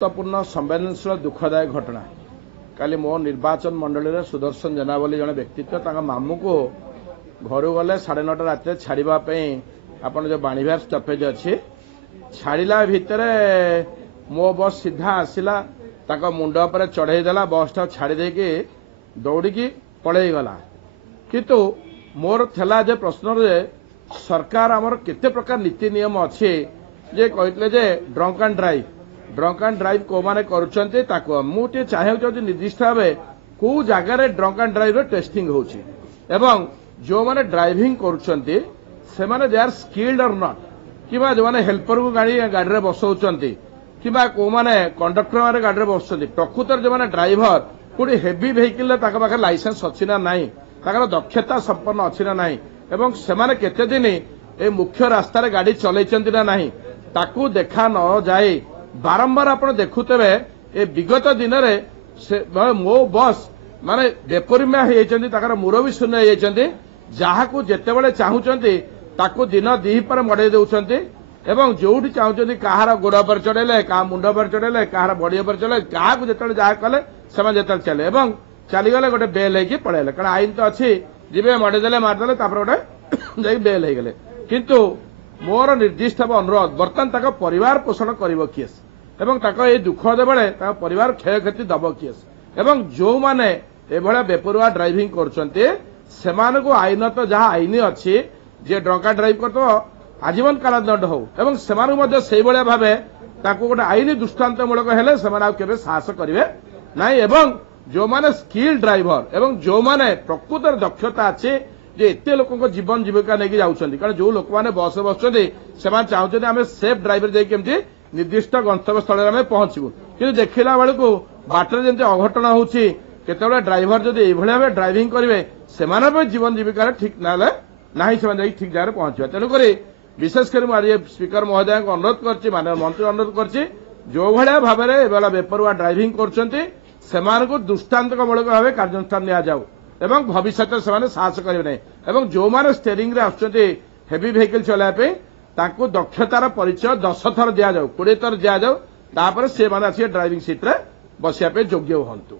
गुरुत्वपूर्ण संवेदनशील दुखदायक घटना काली मो निर्वाचन मंडल में सुदर्शन जेना बोली जड़े व्यक्तित्व मामू को घर गले 9:30 रात छाड़ापी आप जो बाणीविहार स्टपेज अच्छी छाड़ा भितर मो बस सीधा आसला मुंड पर चढ़ईदेला बस टा छाड़ी दौड़ी पलैगला किंतु मोर थेला जे प्रश्न रे सरकार आमर केते प्रकार नीति नियम अच्छे जे कहते जे ड्रंक एंड ड्राइव को माने करूछन्ते ताको मुझे चाहे निर्दिष्ट भाव को जगार ड्रंक एंड ड्राइव टेस्टिंग होची एवं जो माने ड्राइविंग करूछन्ते से माने दे आर स्किल्ड और नॉट किबा जो माने हेल्पर को गाड़ी रे बसौछन्ते किबा को माने कंडक्टर माने गाड़ी रे बसछन्ते प्रकृतर जो माने ड्राइवर कोडी हेवी व्हीकल ताका पाखे लाइसेंस अछि ना नाही ताकर दक्षता संपन्न अछि ना नाही एवं से माने केते दिन ए मुख्य रास्ता रे गाड़ी चलैछन्ते ना नाही ताकू देखा न जाए बारंबार आप देखुवे ए विगत दिन में मो बस माने बेपरिमा होकर मुरबी शून्य होती जहाँ जिते चाहूँगी ताकू दिन दीपर मड़े दौरान एवं जो चाहूँगी कहार गोड़ पर चढ़ेले क्या मुंड पर चढ़ेले कहार बड़ी पर चढ़े क्या जो जहाँ कले से चले एवं चलीगले गोटे बेल होगी पड़ेले कारण आईन तो अच्छी जी मड़ेदे मारिदे गोटे बेल हो गले किंतु मोर निर्दिष्ट अनुरोध बर्तमान परिवार पोषण कर किएस एवं दुखद बेले परिवार क्षयक्षति दब किएस एवं जो माने एभला बेपरुआ ड्राइविंग कर आईन तो जहाँ आईन अच्छी जे ड्रंका ड्राइव कर आजीवन कारादंड हो एवं से भाव गोटे आईन दृष्टांतमूलक हेले से साहस करेंगे ना एवं जो माने स्किल ड्राइवर एवं जो माने प्रकृतर दक्षता अच्छे जे एते लोक जीवन जीविका नहीं जाऊँगी कारण जो लोक मैंने बस बसुँच से चाहते आम सेफ ड्राइवर जाकि निर्दिष्ट गंतव्य स्थल में पहुंचू कि देखला बेलू बाटर जमी अघटन होती ड्राइवर जदि भाव ड्राइविंग करेंगे से जीवन जीविका ठीक ना से ठीक जगह पहुंचा तेणुक विशेषकर मुझे स्पीकर महोदय को अनुरोध कर मंत्री अनुरोध कर जो भाया भाव में बेपरुआ ड्राइविंग कर दृष्टांतमूलक भाव कार्यानुष्ठान नियाजाऊ एवं भविष्य से साहस करेंगे एवं जो मैंने स्टेरिंग रे आसुच्चंती हेवी व्हीकल चलाइबा ताकू दक्षतार परिचय 10 थर दिया जाऊ 20 थर दिया जाऊ तापर से माने ड्राइविंग सीट रे बसिया पे योग्य होंतु।